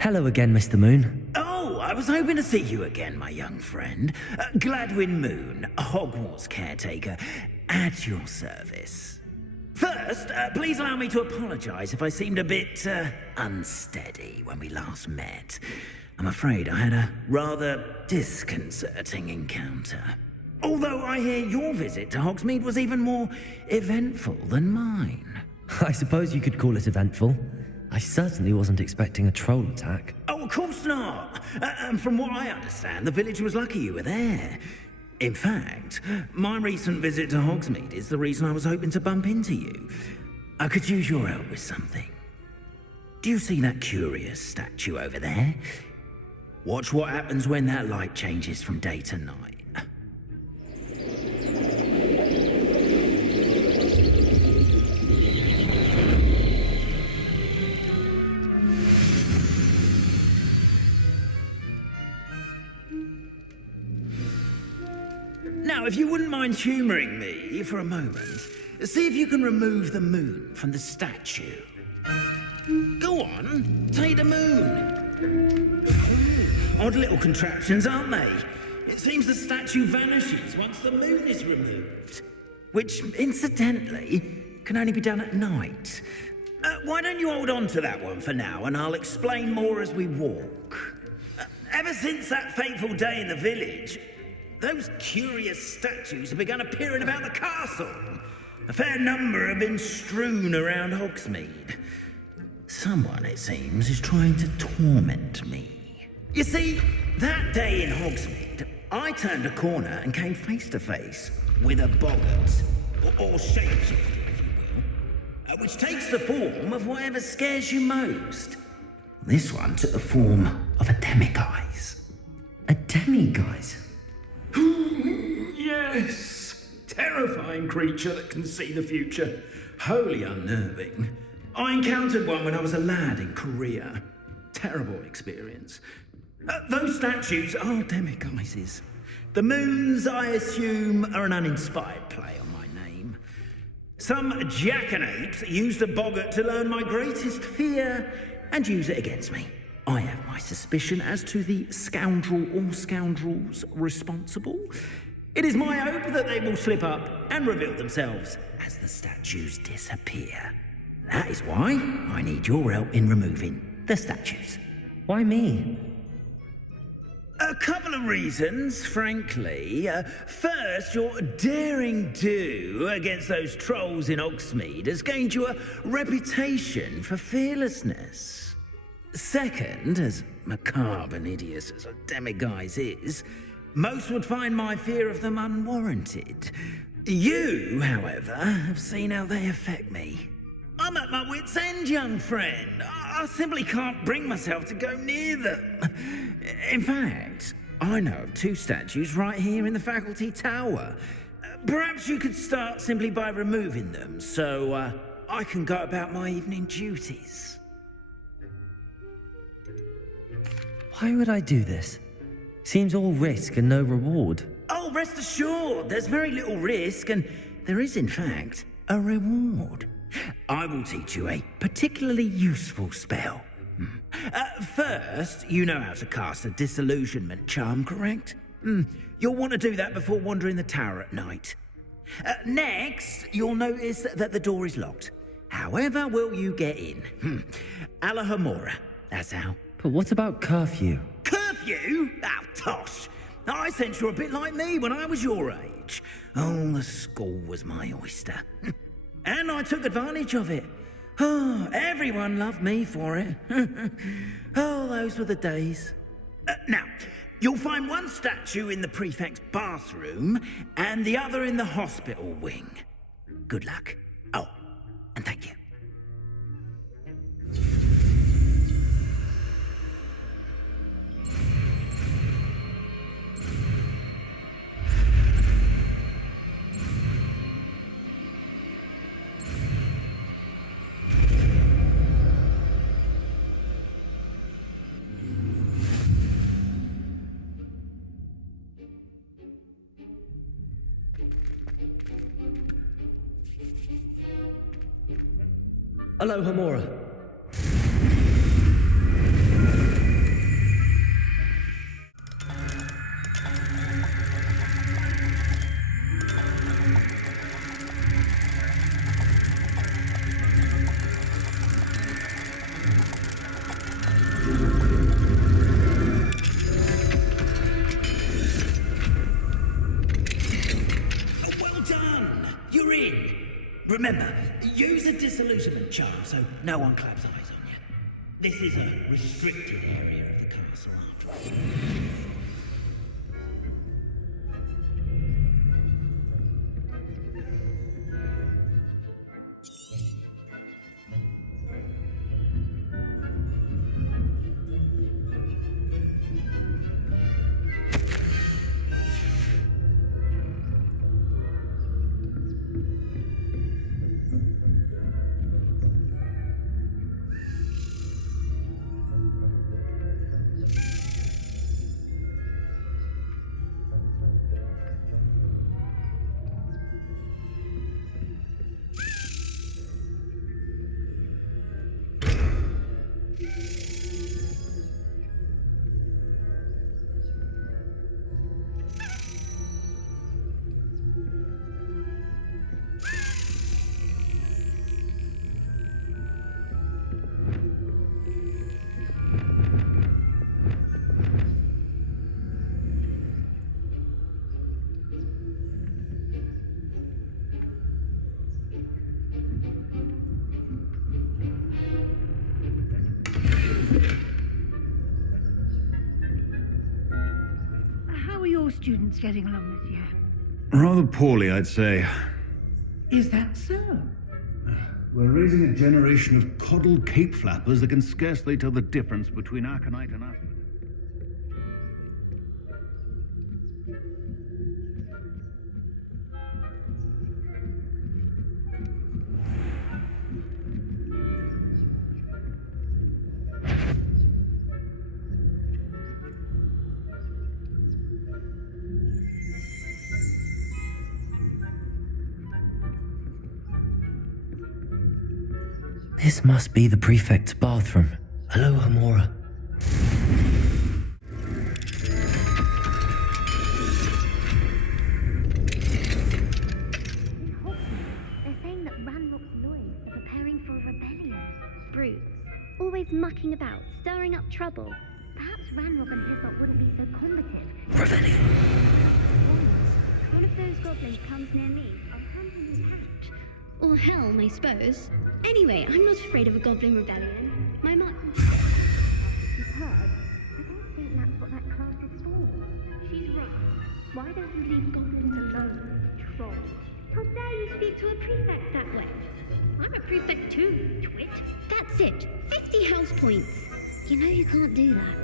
Hello again, Mr. Moon. Oh, I was hoping to see you again, my young friend. Gladwin Moon, Hogwarts caretaker, at your service. First, please allow me to apologize if I seemed a bit unsteady when we last met. I'm afraid I had a rather disconcerting encounter. Although I hear your visit to Hogsmeade was even more eventful than mine. I suppose you could call it eventful. I certainly wasn't expecting a troll attack. Oh, of course not. And from what I understand, the village was lucky you were there. In fact, my recent visit to Hogsmeade is the reason I was hoping to bump into you. I could use your help with something. Do you see that curious statue over there? Watch what happens when that light changes from day to night. Now, if you wouldn't mind humouring me for a moment, see if you can remove the moon from the statue. Go on, take the moon. Odd little contraptions, aren't they? It seems the statue vanishes once the moon is removed. Which, incidentally, can only be done at night. Why don't you hold on to that one for now, and I'll explain more as we walk. Ever since that fateful day in the village, those curious statues have begun appearing about the castle. A fair number have been strewn around Hogsmeade. Someone, it seems, is trying to torment me. You see, that day in Hogsmeade, I turned a corner and came face to face with a boggart, or shapeshifter, if you will, which takes the form of whatever scares you most. This one took the form of a demiguise. A demiguise? Yes! Terrifying creature that can see the future. Wholly unnerving. I encountered one when I was a lad in Korea. Terrible experience. Those statues are demiguises. The moons, I assume, are an uninspired play on my name. Some jackanapes used a boggart to learn my greatest fear and use it against me. I have my suspicion as to the scoundrel or scoundrels responsible. It is my hope that they will slip up and reveal themselves as the statues disappear. That is why I need your help in removing the statues. Why me? A couple of reasons, frankly. First, your daring do against those trolls in Hogsmeade has gained you a reputation for fearlessness. Second, as macabre and hideous as a demiguise is, most would find my fear of them unwarranted. You, however, have seen how they affect me. I'm at my wit's end, young friend. I simply can't bring myself to go near them. In fact, I know of two statues right here in the faculty tower. Perhaps you could start simply by removing them, so I can go about my evening duties. Why would I do this? Seems all risk and no reward. Oh, rest assured, there's very little risk, and there is, in fact, a reward. I will teach you a particularly useful spell. First, you know how to cast a disillusionment charm, correct? You'll want to do that before wandering the tower at night. Next, you'll notice that the door is locked. However will you get in? ALOHOMORA, that's how. But what about curfew? Curfew? Oh, tosh. I sense you're a bit like me when I was your age. Oh, the school was my oyster. And I took advantage of it. Oh, everyone loved me for it. Oh, those were the days. Now, you'll find one statue in the prefect's bathroom and the other in the hospital wing. Good luck. Oh, and thank you. ALOHOMORA. charm so no one claps eyes on you. This is a restricted area of the castle after all. Students getting along this year? Rather poorly, I'd say. Is that so? We're raising a generation of coddled cape flappers that can scarcely tell the difference between aconite and asphodel. This must be the prefect's bathroom. ALOHOMORA. In Hogsmeade, they're saying that Ranrock's lawyers are preparing for a rebellion. Brutes, always mucking about, stirring up trouble. Perhaps Ranrock and his lot wouldn't be so combative. Rebellion. Once one of those goblins comes near me, I'll hand him his hat. Or helm, I suppose. Anyway, I'm not afraid of a goblin rebellion. My mark you've heard. I don't think that's what that class is for. She's right. Why don't you leave goblins alone, troll? How dare you speak to a prefect that way? I'm a prefect too, twit. That's it. 50 house points. You know you can't do that.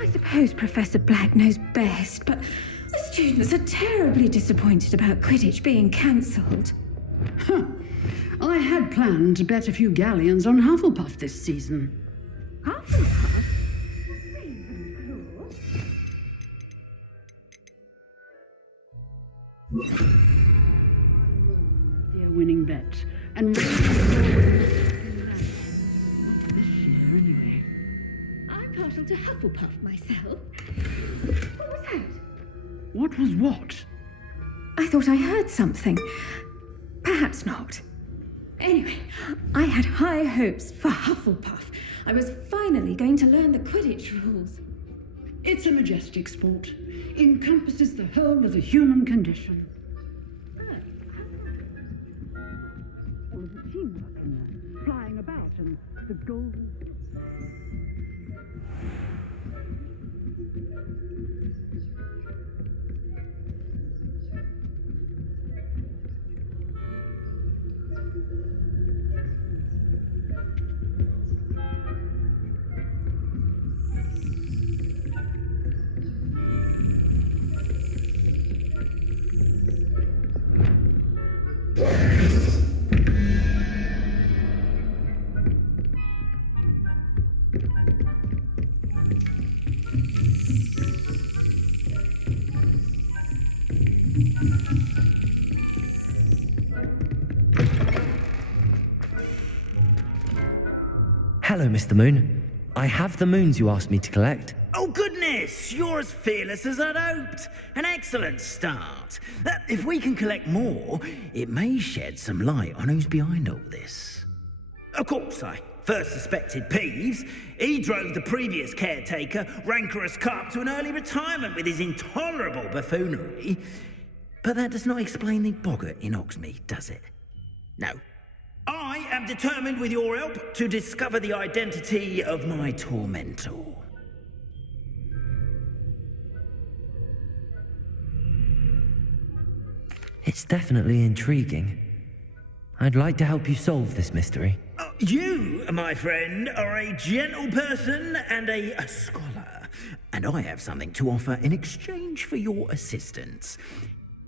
I suppose Professor Black knows best, but the students are terribly disappointed about Quidditch being cancelled. I had planned to bet a few galleons on Hufflepuff this season. Hufflepuff? Dear winning bet, and not this year anyway. I'm partial to Hufflepuff myself. What was that? What was what? I thought I heard something. Perhaps not. Anyway, I had high hopes for Hufflepuff. I was finally going to learn the Quidditch rules. It's a majestic sport. Encompasses the whole of the human condition. All of the teamwork and the flying about and the golden... Hello, Mr. Moon. I have the moons you asked me to collect. Oh, goodness! You're as fearless as I'd hoped. An excellent start. If we can collect more, it may shed some light on who's behind all this. Of course, I first suspected Peeves. He drove the previous caretaker, rancorous Carp, to an early retirement with his intolerable buffoonery. But that does not explain the boggart in Hogsmeade, does it? No. I am determined, with your help, to discover the identity of my tormentor. It's definitely intriguing. I'd like to help you solve this mystery. You, my friend, are a gentle person and a scholar, and I have something to offer in exchange for your assistance.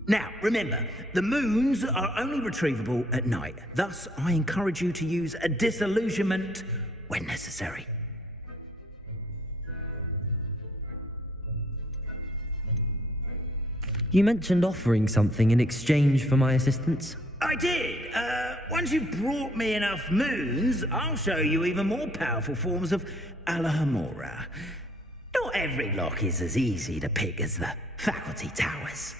Now, remember, the moons are only retrievable at night. Thus, I encourage you to use a disillusionment when necessary. You mentioned offering something in exchange for my assistance? I did. Once you've brought me enough moons, I'll show you even more powerful forms of ALOHOMORA. Not every lock is as easy to pick as the faculty towers.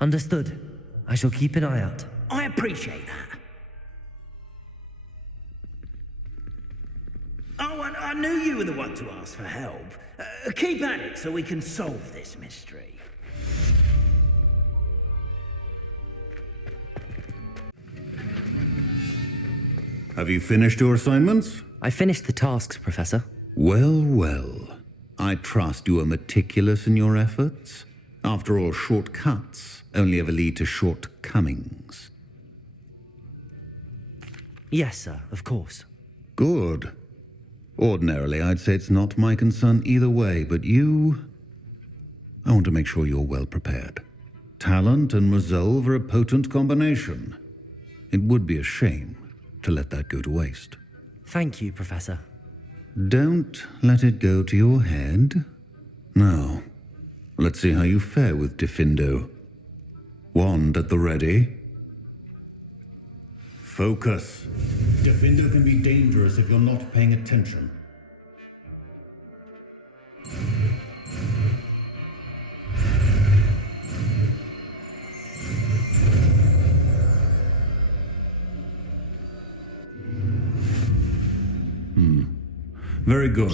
Understood. I shall keep an eye out. I appreciate that. Oh, and I knew you were the one to ask for help. Keep at it so we can solve this mystery. Have you finished your assignments? I finished the tasks, Professor. Well, well. I trust you are meticulous in your efforts. After all, shortcuts only ever lead to shortcomings. Yes, sir, of course. Good. Ordinarily, I'd say it's not my concern either way, but you... I want to make sure you're well prepared. Talent and resolve are a potent combination. It would be a shame to let that go to waste. Thank you, Professor. Don't let it go to your head. Now, let's see how you fare with Diffindo. Wand at the ready. Focus. Diffindo can be dangerous if you're not paying attention. Very good.